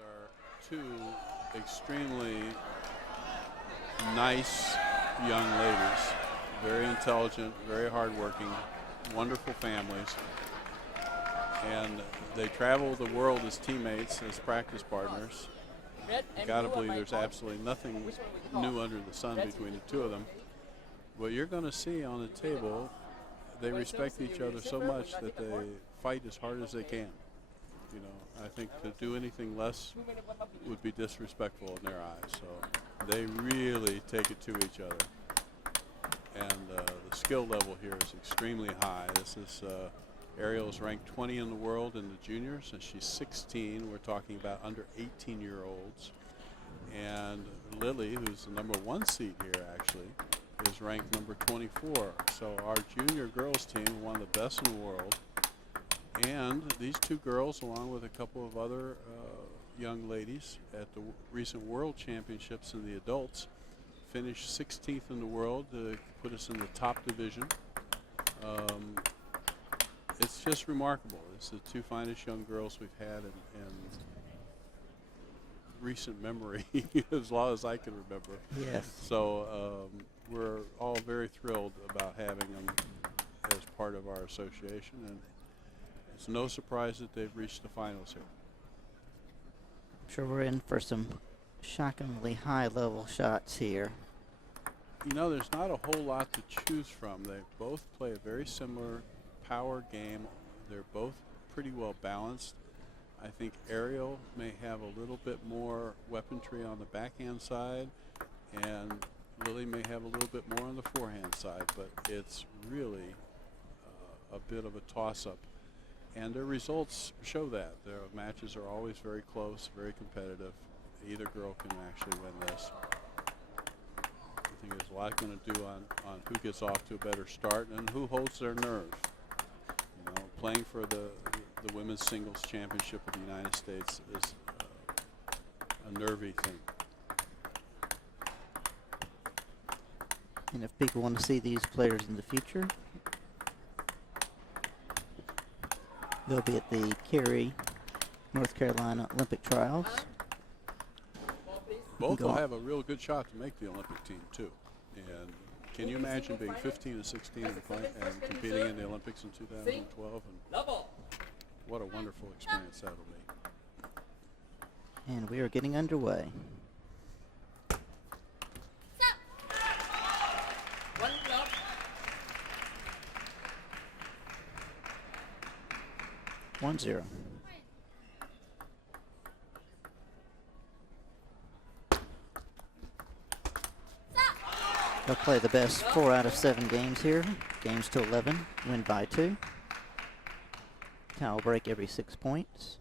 are two extremely nice young ladies, very intelligent, very hardworking, wonderful families. And they travel the world as teammates, as practice partners. You got to believe there's absolutely nothing new under the sun between the two of them. What you're going to see on the table, they respect each other so much that they fight as hard as they can. You know, I think to do anything less would be disrespectful in their eyes. So they really take it to each other. And the skill level here is extremely high. This is Ariel's ranked 20 in the world in the juniors, and she's 16. We're talking about under 18-year-olds. And Lily, who's the #1 seed here, actually, is ranked number 24. So our junior girls team, one of the best in the world. And these two girls, along with a couple of other young ladies at the recent World Championships in the adults, finished 16th in the world to put us in the top division. It's just remarkable. It's the two finest young girls we've had in recent memory, as long as I can remember. Yes. So we're all very thrilled about having them as part of our association, and it's no surprise that they've reached the finals here. I'm sure we're in for some shockingly high-level shots here. You know, there's not a whole lot to choose from. They both play a very similar power game. They're both pretty well balanced. I think Ariel may have a little bit more weaponry on the backhand side, and Lily may have a little bit more on the forehand side, but it's really a bit of a toss-up. And their results show that. Their matches are always very close, very competitive. Either girl can actually win this. I think there's a lot going to do on who gets off to a better start and who holds their nerve. You know, playing for the Women's Singles Championship of the United States is a nervy thing. And if people want to see these players in the future, they'll be at the Cary, North Carolina Olympic Trials. Both will have a real good shot to make the Olympic team, too. And can you imagine being 15 and 16 and competing in the Olympics in 2012? And what a wonderful experience that'll be. And we are getting underway. One zero. They'll play the best 4 out of 7 games here. Games to 11, win by 2. Towel break every 6 points.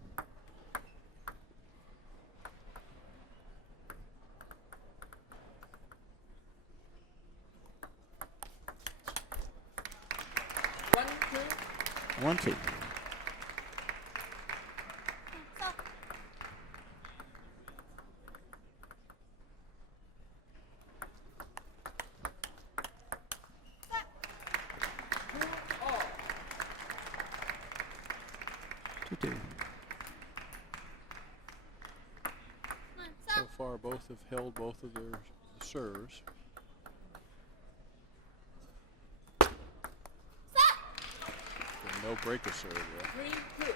One, two. So far, both have held both of their serves. No break a serve yet. 3-2.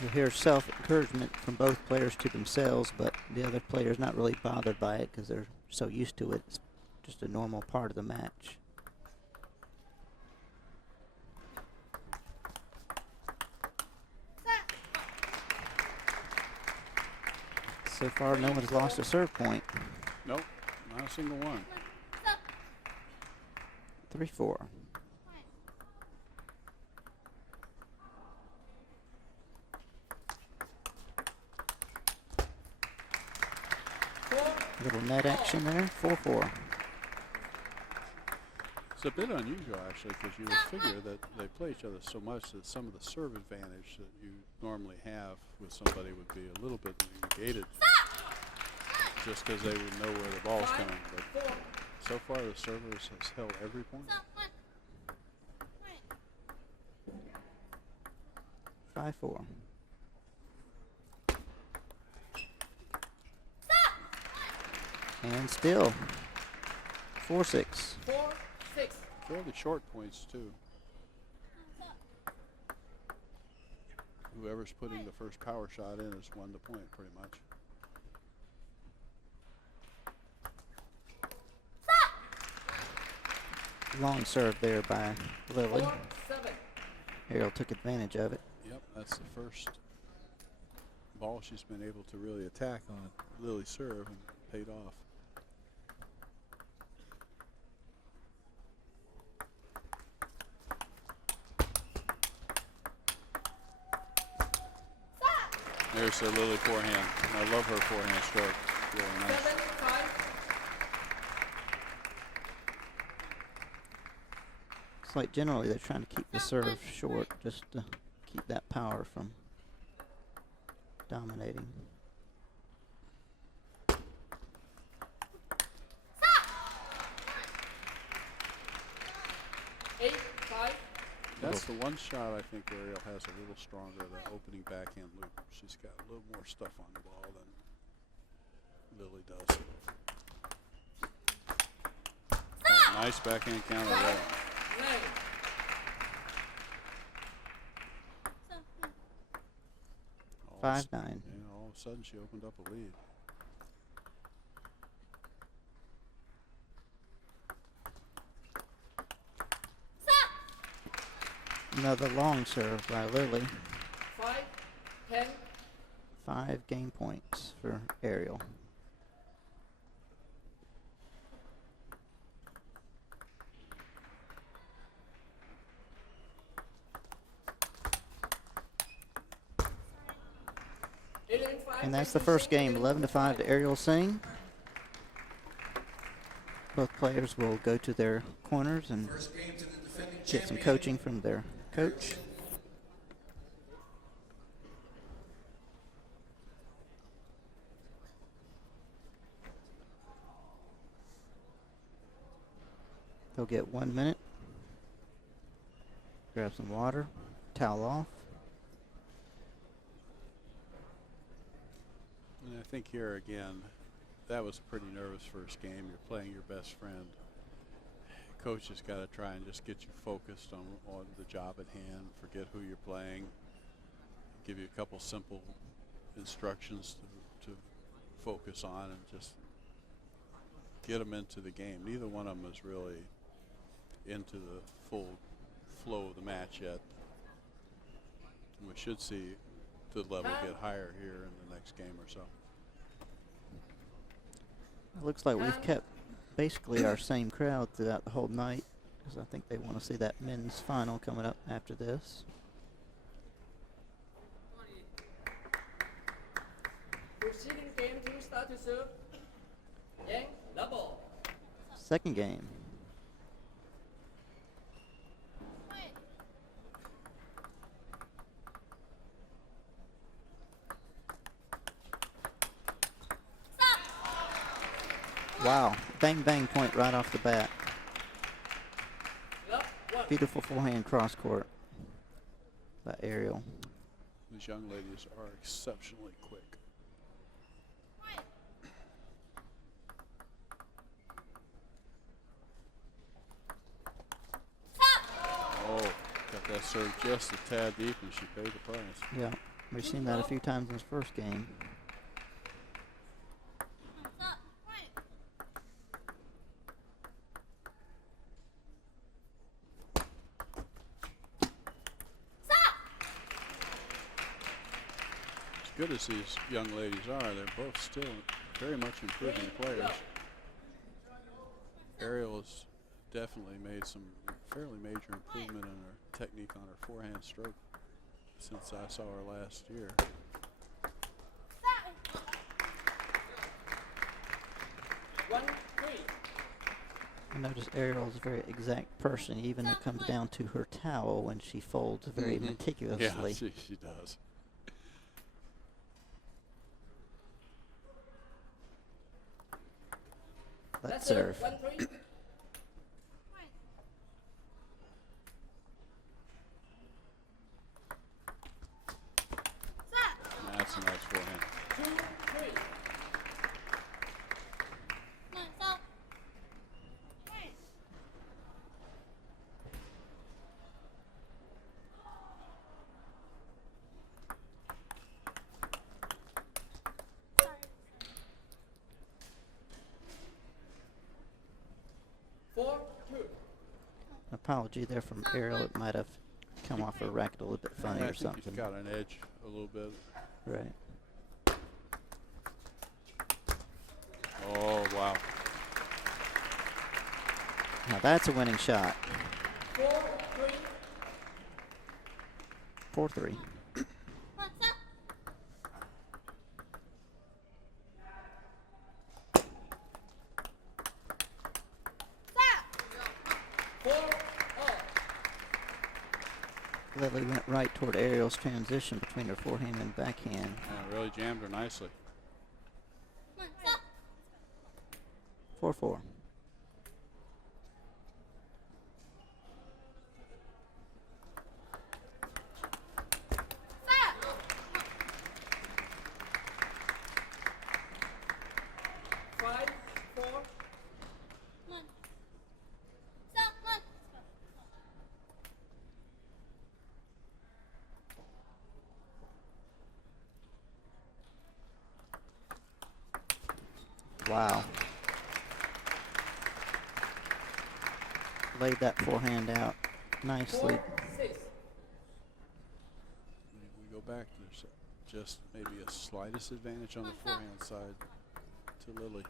You'll hear self-encouragement from both players to themselves, but the other player's not really bothered by it because they're so used to it. It's just a normal part of the match. So far, no one's lost a serve point. Nope, not a single one. 3-4. Little net action there, 4-4. It's a bit unusual, actually, because you would figure that they play each other so much that some of the serve advantage that you normally have with somebody would be a little bit negated. just because they would know where the ball's coming. But so far, the servers has held every point. 5-4. And still 4-6. 4-6. Fairly short points, too. Whoever's putting the first power shot in has won the point, pretty much. Long serve there by Lily. 4-7. Ariel took advantage of it. Yep, that's the first ball she's been able to really attack on Lily's serve and paid off. There's the Lily forehand. I love her forehand stroke. Really nice. 7-5. It's like generally they're trying to keep the serve short just to keep that power from dominating. Eight, 5. That's the one shot I think Ariel has a little stronger, the opening backhand loop. She's got a little more stuff on the ball than Lily does. Oh, nice backhand counter there. 9. All of a 5-9. Yeah, all of a sudden she opened up a lead. Another long serve by Lily. 5-10. 5 game points for Ariel. And that's the first game, 11-5 to Ariel Hsing. Both players will go to their corners and get some coaching from their coach. They'll get 1 minute. Grab some water, towel off. And I think here again, that was a pretty nervous first game. You're playing your best friend. Coach has got to try and just get you focused on the job at hand. Forget who you're playing. Give you a couple simple instructions to focus on and just get them into the game. Neither one of them is really into the full flow of the match yet. We should see the level get higher here in the next game or so. It looks like we've kept basically our same crowd throughout the whole night, because I think they want to see that men's final coming up after this. Proceeding game to start to serve. Yang, double. Second game. Wow, bang bang point right off the bat. Love, 1. Beautiful forehand cross court by Ariel. These young ladies are exceptionally quick. Oh, got that serve just a tad deep and she paid the price. Yeah, we've seen that a few times in this first game. Good as these young ladies are, they're both still very much improving players. Ariel has definitely made some fairly major improvement in her technique on her forehand stroke since I saw her last year. I noticed Ariel's a very exact person, even when it comes down to her towel when she folds very meticulously. Yeah, she does. Let's serve. 1-3. That's a nice forehand. 2-3. 4-2. Apology there from Ariel. It might have come off her racket a little bit funny I or think something. he's got an edge a little bit. Right. Oh, wow. Now that's a winning shot. 4-3. 4-3. Lily went right toward Ariel's transition between her forehand and backhand. Yeah, really jammed her nicely. 4-4. Wow. Laid that forehand out nicely. 4-6. We go back. There's just maybe a slightest advantage on the forehand side to Lily.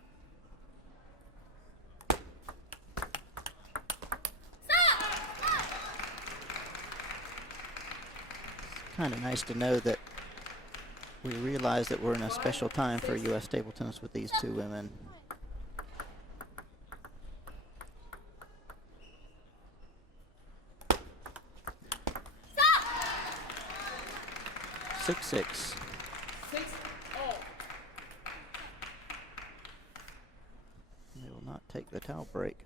Kind of nice to know that we realize that we're in a special time for U.S. table tennis with these two women. 6-6. 6-all. They will not take the towel break.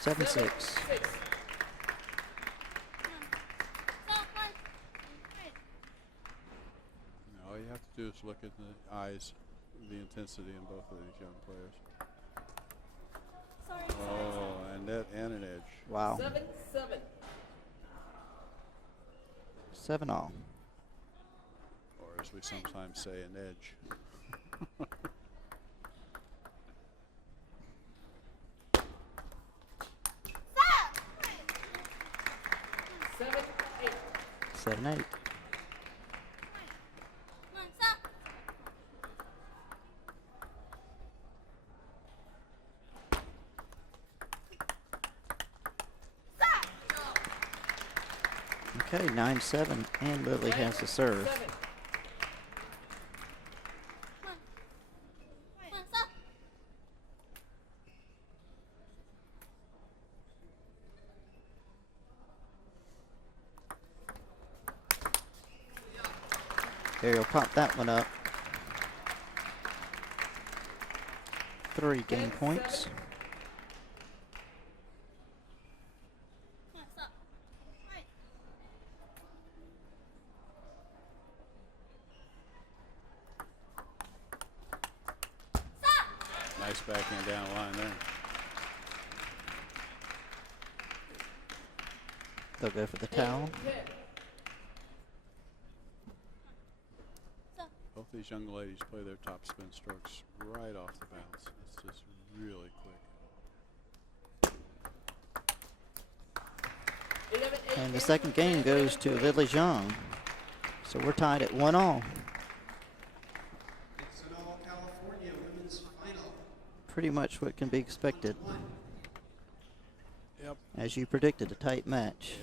Seven, 6. All you have to do is look at the eyes, the intensity in both of these young players. Oh, and an edge. Wow. 7-7. 7-all. Or as we sometimes say, an edge. 7-8. Okay, 9-7, and Lily has the serve. 7. Ariel popped that one up. 3 game points. Nice backhand down the line there. They'll go for the towel. 10. Both these young ladies play their top spin strokes right off the bounce. It's just really quick. 11-8. And the second game goes to Lily Zhang. So we're tied at 1-all. It's an all-California women's final. Pretty much what can be expected. Yep. As you predicted, a tight match.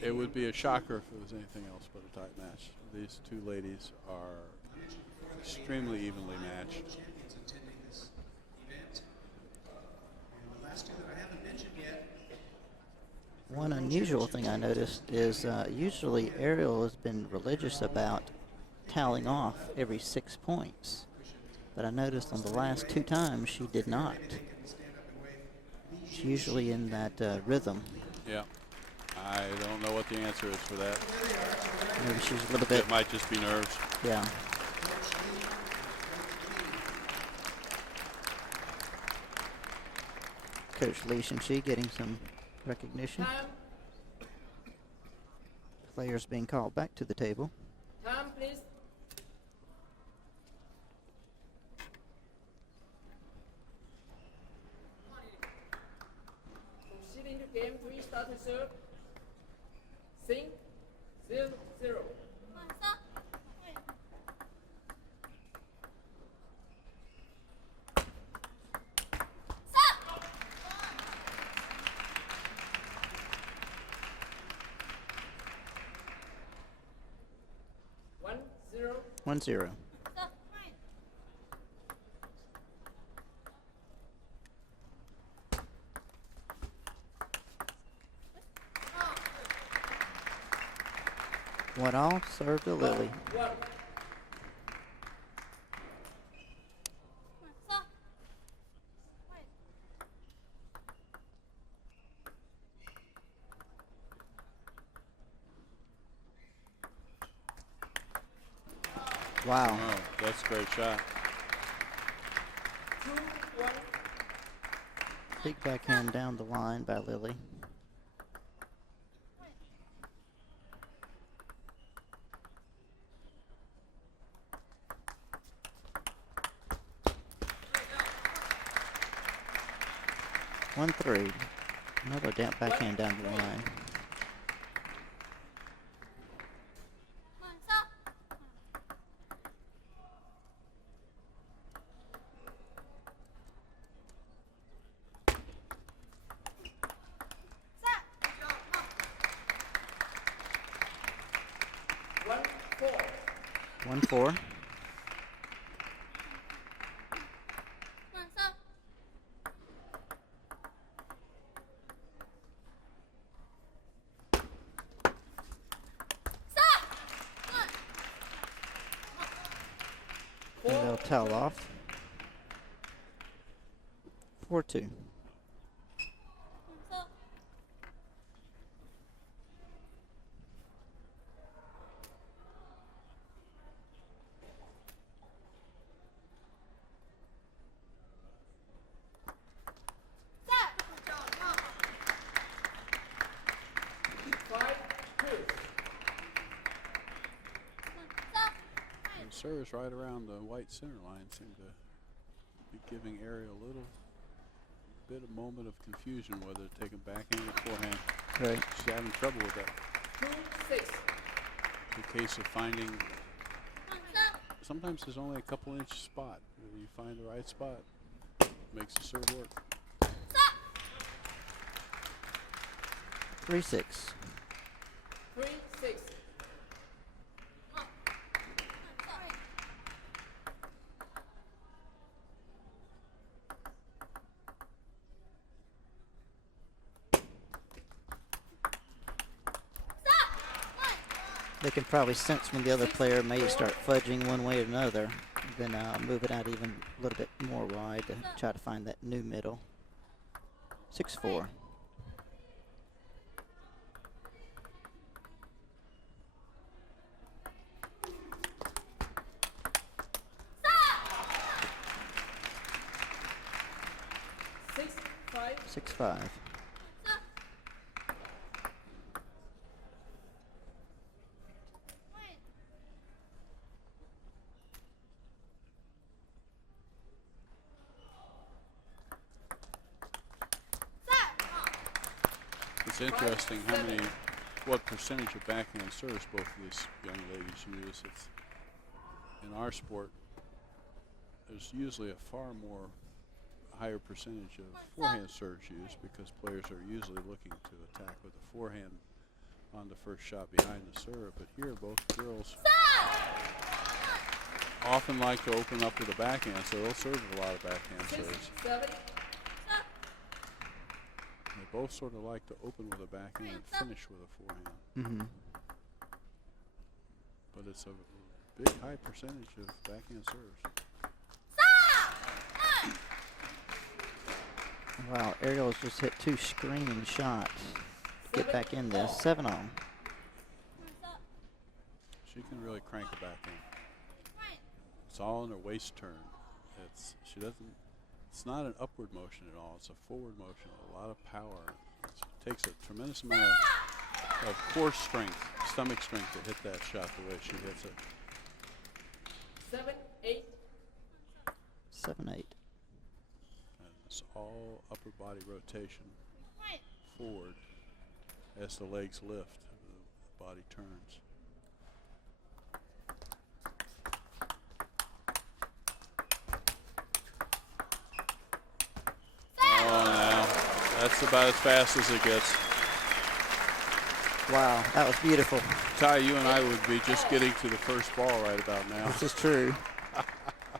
It would be a shocker if it was anything else but a tight match. These two ladies are extremely evenly matched. Champions attending this event. And the last two that I haven't mentioned yet. One unusual thing I noticed is usually Ariel has been religious about toweling off every 6 points. But I noticed on the last 2 times she did not. She's usually in that rhythm. Yeah. I don't know what the answer is for that. Maybe she's a little bit, It might just be nerves. yeah. Coach Lee Hsing getting some recognition. Time. Players being called back to the table. Time, please. Proceeding to game 3, start to serve. Hsing, 0-0. 1-0. 1-0. One all, serve to Lily. 1. Wow. Oh, that's a great shot. 2-1. Big backhand down the line by Lily. One three. Another backhand down the line. One, 4. 1-4. And they'll towel off. 4-2. And serves right around the white center line seem to be giving Ariel a little bit of moment of confusion whether to take a backhand or forehand. Right. She's having trouble with that. 2-6. The case of finding, sometimes there's only a couple inch spot. You find the right spot, makes the serve work. 3-6. 3-6. They can probably sense when the other player may start fudging one way or another, then move it out even a little bit more wide to try to find that new middle. 6-4. Six, 5. 6-5. It's interesting what percentage of backhand serves both of these young ladies use. It's, in our sport, there's usually a far more higher percentage of forehand serves used because players are usually looking to attack with the forehand on the first shot behind the serve. But here, both girls often like to open up with a backhand, so they'll serve a lot of backhand 6, serves. 7. They both sort of like to open with a backhand and finish with a forehand. Mm-hmm. But it's a big high percentage of backhand serves. Wow, Ariel's just hit 2 screaming shots. Get back in this. 7-all. She can really crank the backhand. It's all in her waist turn. She doesn't. It's not an upward motion at all. It's a forward motion. A lot of power. It takes a tremendous amount of core strength, stomach strength to hit that shot the way she hits it. 7-8. 7-8. And it's all upper body rotation forward as the legs lift, the body turns. Oh, now that's about as fast as it gets. Wow, that was beautiful. Ty, you and I would be just getting to the first ball right about now. This is true.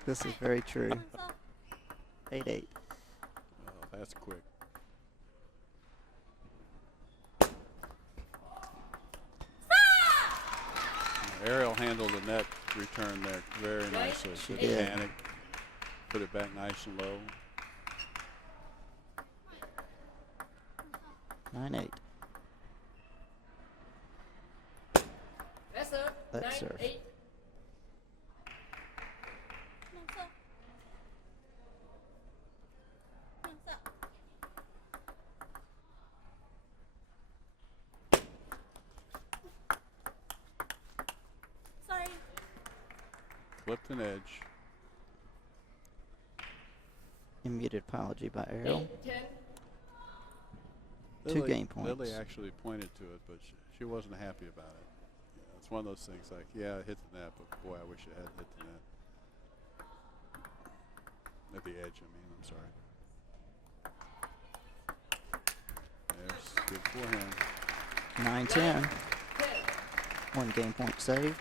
This is very true. 8-8. Oh, that's quick. Ariel handled the net return there very nicely. She Didn't did. panic. Put it back nice and low. 9-8. That's serve. That's serve. 9-8. Sorry. Flipped an edge. Immediate apology by Ariel. 8-10. 2 game points. Lily actually pointed to it, but she wasn't happy about it. It's one of those things like, yeah, I hit the net, but boy, I wish it hadn't hit the net. At the edge, I mean, I'm sorry. There's good forehand. 9-10. 10. 1 game point saved.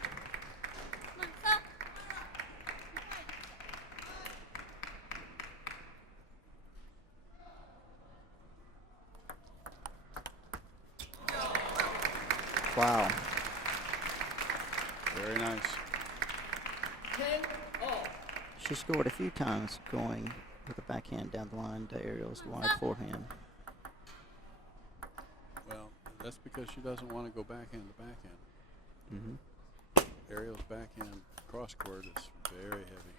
Wow. Very nice. 10 all. She scored a few times going with a backhand down the line to Ariel's wide forehand. Well, that's because she doesn't want to go backhand to backhand. Mm-hmm. Ariel's backhand cross court is very heavy.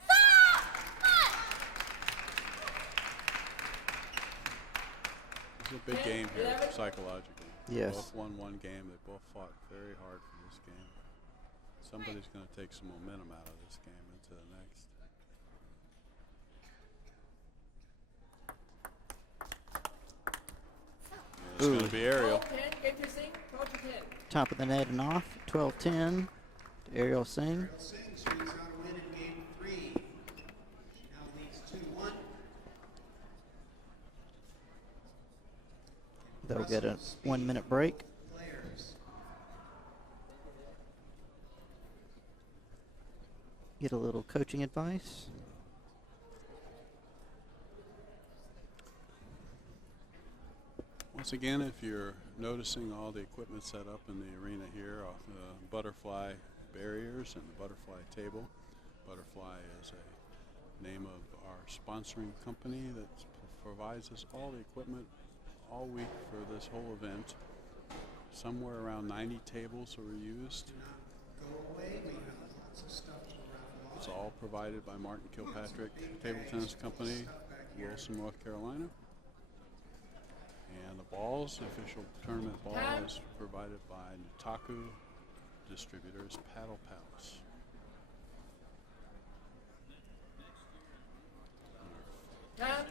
It's a big game here psychologically. Yes. Both won one game. They both fought very hard for this game. Somebody's going to take some momentum out of this game into the next. And it's going to be Ariel. 12-10. Game to Hsing. 12-10. Top of the net and off. 12-10 to Ariel Hsing. Ariel Hsing swings out a win in game 3. She now leads 2-1. They'll get a 1-minute break. Players. Get a little coaching advice. Once again, if you're noticing all the equipment set up in the arena here, the butterfly barriers and the butterfly table. Butterfly is a name of our sponsoring company that provides us all the equipment all week for this whole event. Somewhere around 90 tables were used. Do not go away. We have lots of stuff to raffle off. It's all provided by Martin Kilpatrick Table Tennis Company, Wilson, North Carolina. And the balls, the official tournament ball, is provided by Nutaku Distributors Paddle Palace. Time.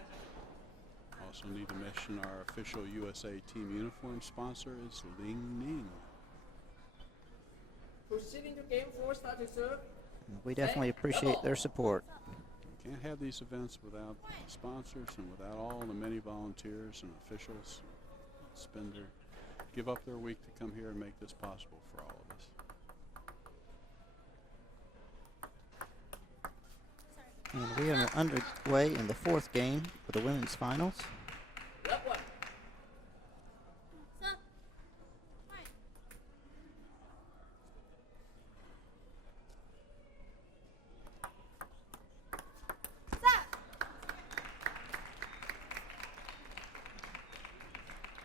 Also need to mention our official USA team uniform sponsor is Ling Ning. Proceeding to game 4. Start to serve. We definitely appreciate their support. Can't have these events without sponsors and without all the many volunteers and officials give up their week to come here and make this possible for all of us. And we are underway in the 4th game of the women's finals. Left 1.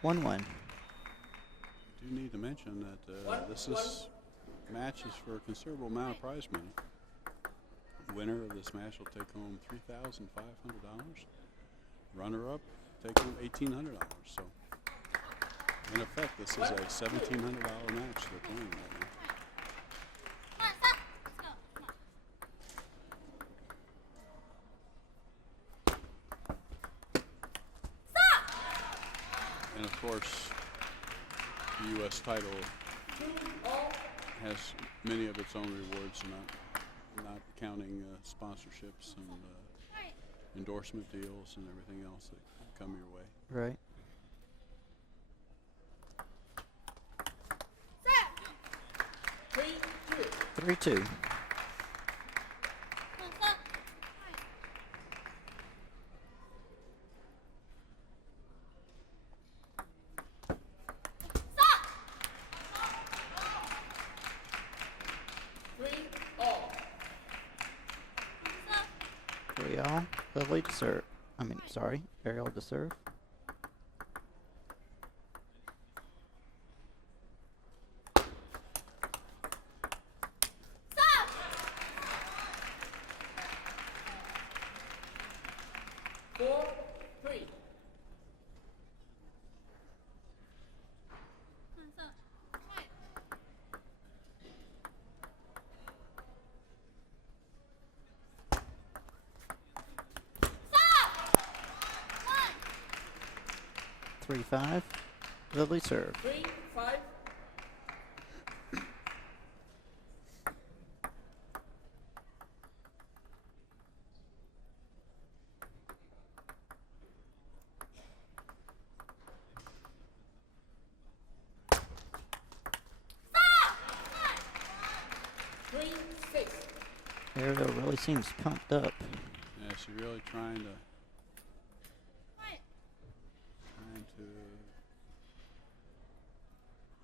1-1. Do need to mention that this is matches for a considerable amount of prize money. Winner of this match will take home $3,500. Runner-up take home $1,800. So, in effect, this is a $1,700 match they're playing right now. And of course, the U.S. title has many of its own rewards, not counting sponsorships and endorsement deals and everything else that come your way. Right. Three, 3-2. all. 3-all. Lily to serve. Sorry, Ariel to serve. Four, three. Three, 5. Lily serve. 3, 5. Three, 6. Ariel really seems pumped up. Yeah, she's really trying to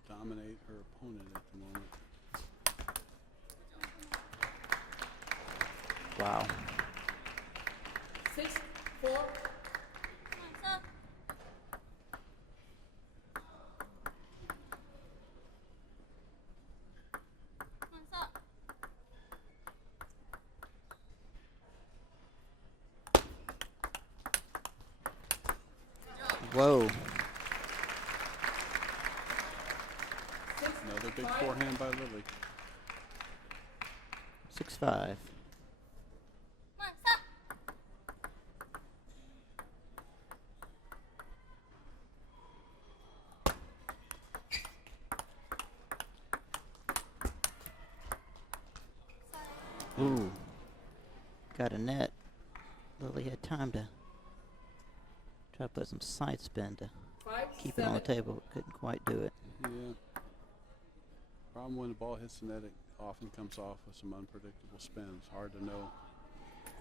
dominate her opponent at the moment. Wow. 6, 4. Whoa. Another big forehand by Lily. 6-5. Ooh. Got a net. Lily had time to try to put some side spin to 5, keep it on the 7. table. Couldn't quite do it. Yeah. Problem when the ball hits the net, it often comes off with some unpredictable spins. Hard to know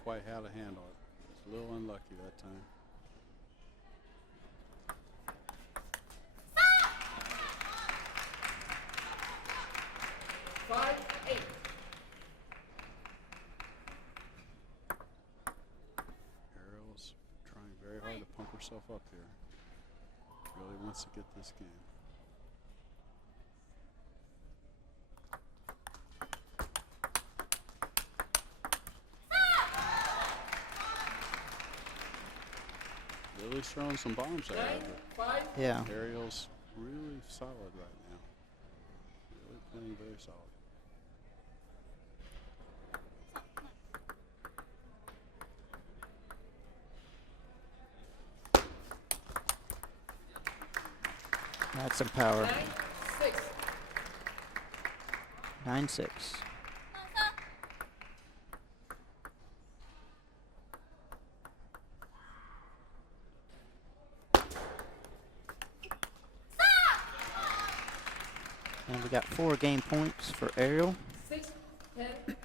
quite how to handle it. It's a little unlucky that time. Five, 8. Ariel's trying very hard to pump herself up here. Really wants to get this game. Lily's throwing some bombs at her, 9, but 5. Yeah. Ariel's really solid right now. Really playing very solid. That's some power. 9, 6. 9-6. And we got 4 game points for Ariel. 6, 10.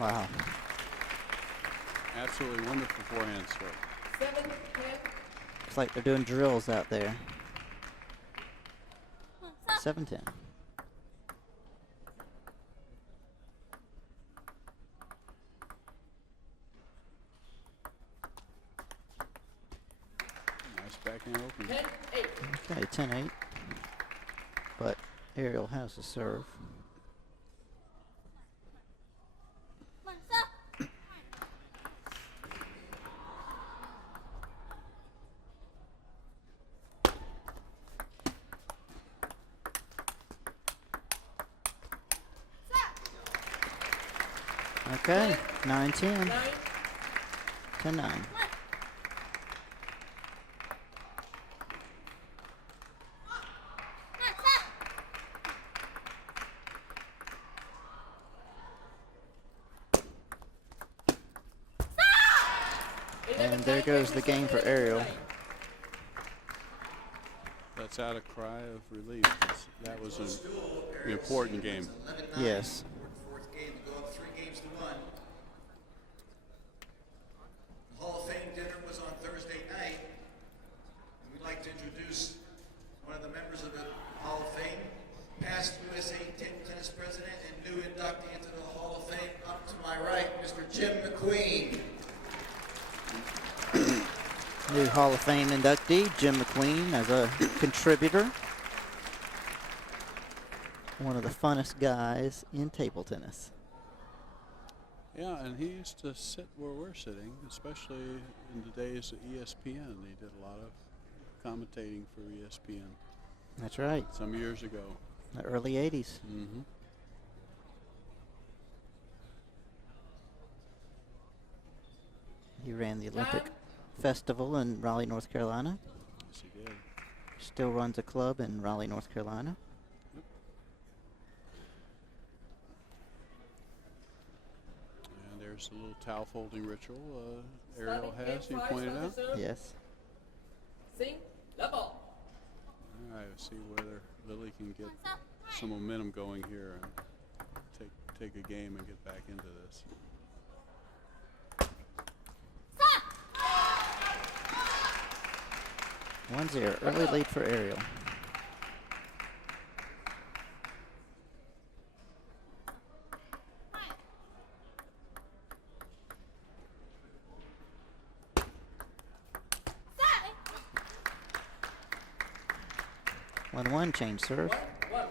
Wow. Absolutely wonderful forehand stroke. 7, 10. Looks like they're doing drills out there. 7-10. Nice backhand open. 10-8. Okay, 10-8. But Ariel has the serve. Okay, 9-10. 9. 10-9. And there goes the game for Ariel. Let's out a cry of relief. That was an important game. Yes. Fourth game to go up 3 games to 1. The Hall of Fame dinner was on Thursday night. And we'd like to introduce one of the members of the Hall of Fame, past USA tennis president and new inductee into the Hall of Fame. Up to my right, Mr. Jim McQueen. New Hall of Fame inductee, Jim McQueen, as a contributor. One of the funnest guys in table tennis. Yeah, and he used to sit where we're sitting, especially in the days of ESPN. He did a lot of commentating for ESPN That's right, some years ago. the early 80s. Mm-hmm. He ran the Olympic Festival in Raleigh, North Carolina. Yes, he did. Still runs a club in Raleigh, North Carolina. And there's a little towel folding ritual Ariel has, you pointed out. Yes. Sing, level. All right, we'll see whether Lily can get some momentum going here and take a game and get back into this. 1-0, early lead for Ariel. One change serve. 1.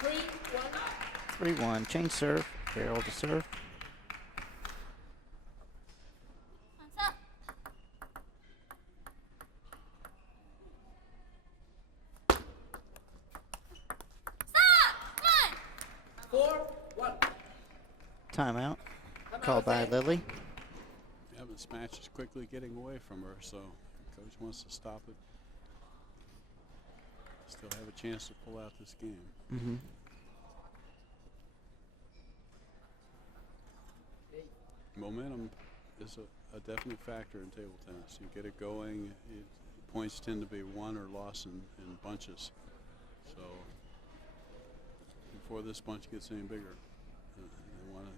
Three, 1. 3-1, change serve. Ariel to serve. Four, 1. Timeout. Called by Lily. Yeah, but this match is quickly getting away from her, so coach wants to stop it. Still have a chance to pull out this game. Mm-hmm. Momentum is a definite factor in table tennis. You get it going, points tend to be won or lost in bunches. So before this bunch gets any bigger, they want to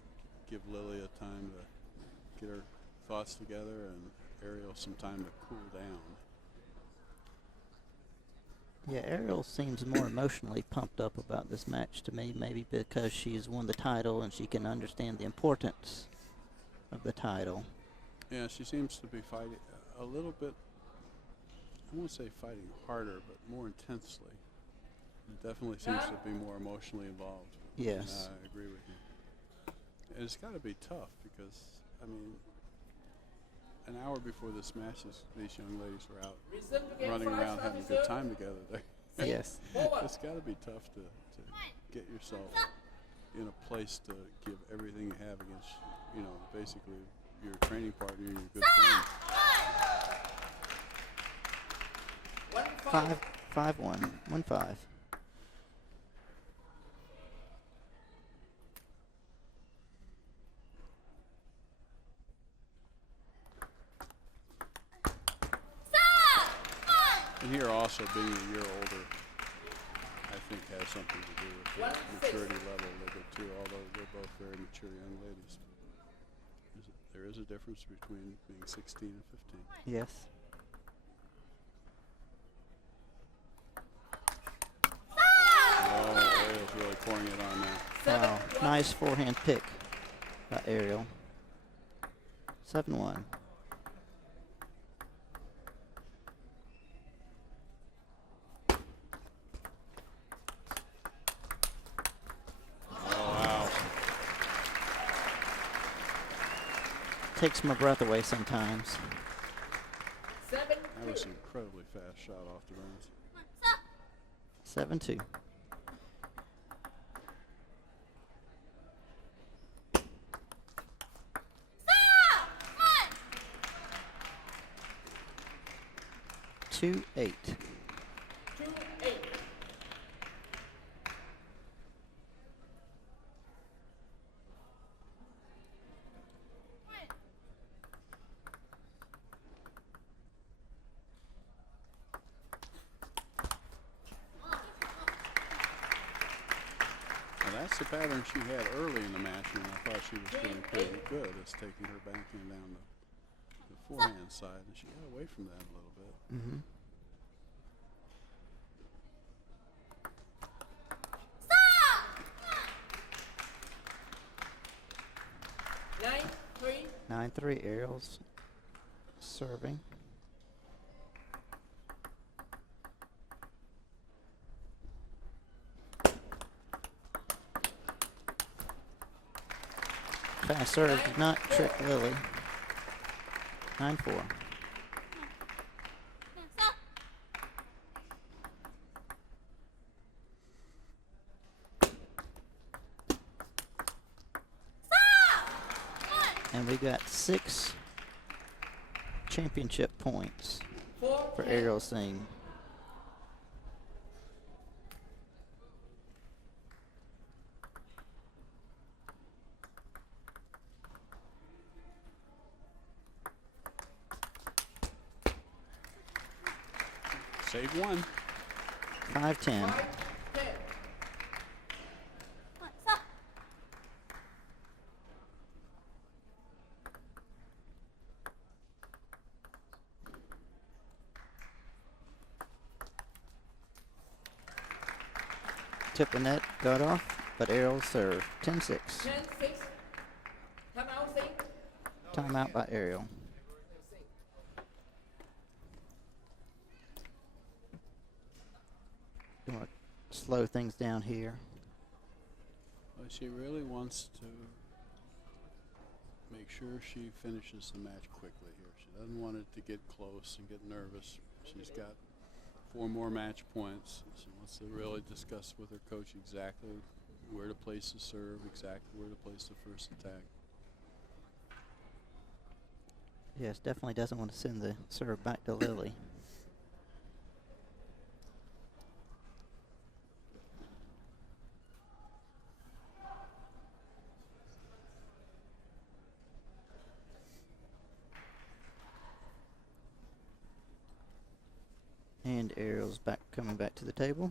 give Lily a time to get her thoughts together and Ariel some time to cool down. Yeah, Ariel seems more emotionally pumped up about this match to me, maybe because she's won the title and she can understand the importance of the title. Yeah, she seems to be fighting a little bit, I won't say fighting harder, but more intensely. It definitely seems to be more emotionally involved. Yes. I agree with you. And it's got to be tough because, I mean, an hour before this match, these young ladies were out running around having a good time together. Yes. It's got to be tough to get yourself in a place to give everything you have against, you know, basically your training partner and your good friend. 5-1, 1-5. And here also being a year older, I think has something to do with the maturity level a little bit too, although they're both very mature young ladies. There is a difference between being 16 and 15. Yes. Oh, Ariel's really pouring it on now. Wow, nice forehand pick by Ariel. 7-1. Oh, wow. Takes my breath away sometimes. 7-2. That was an incredibly fast shot off the range. 7-2. Two, 8. 2-8. Now that's the pattern she had early in the match, and I thought she was doing pretty good. It's taking her backhand down the forehand side, and she got away from that a little bit. Mm-hmm. Nine, 9-3. Ariel's serving. Fast serve did not trick Lily. 9-4. And we got 6 championship points 4, for Ariel Hsing. Save one. 5-10. 5-10. Tip the net, got off, but Ariel served. 10-6. 10-6. Timeout, Sing. Timeout by Ariel. You want to slow things down here. Well, she really wants to make sure she finishes the match quickly here. She doesn't want it to get close and get nervous. She's got 4 more match points. She wants to really discuss with her coach exactly where to place the serve, exactly where to place the first attack. Yes, definitely doesn't want to send the serve back to Lily. And Ariel's back, coming back to the table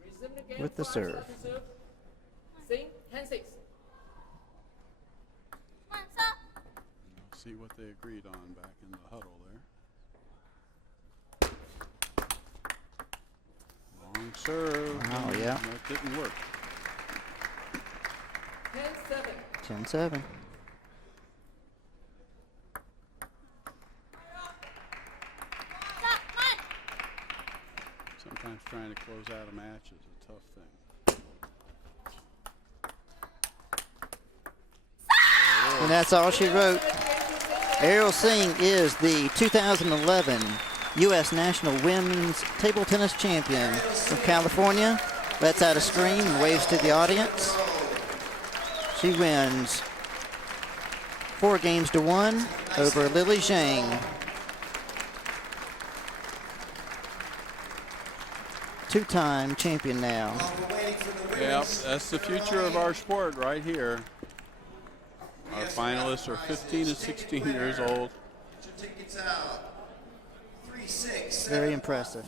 Resume the game. with the 5, serve. start to serve. Sing. 10-6. See what they agreed on back in the huddle there. Long serve. Oh, yeah. That didn't work. 10-7. 10-7. Sometimes trying to close out a match is a tough thing. And that's all she wrote. Ariel Hsing is the 2011 U.S. National Women's Table Tennis Champion from California. Lets out a scream and waves to the audience. She wins 4-1 over Lily Zhang. Two-time champion now. Yeah, that's the future of our sport right here. Our finalists are 15 and 16 years old. Tickets out. 3, 6, 7, Very impressive.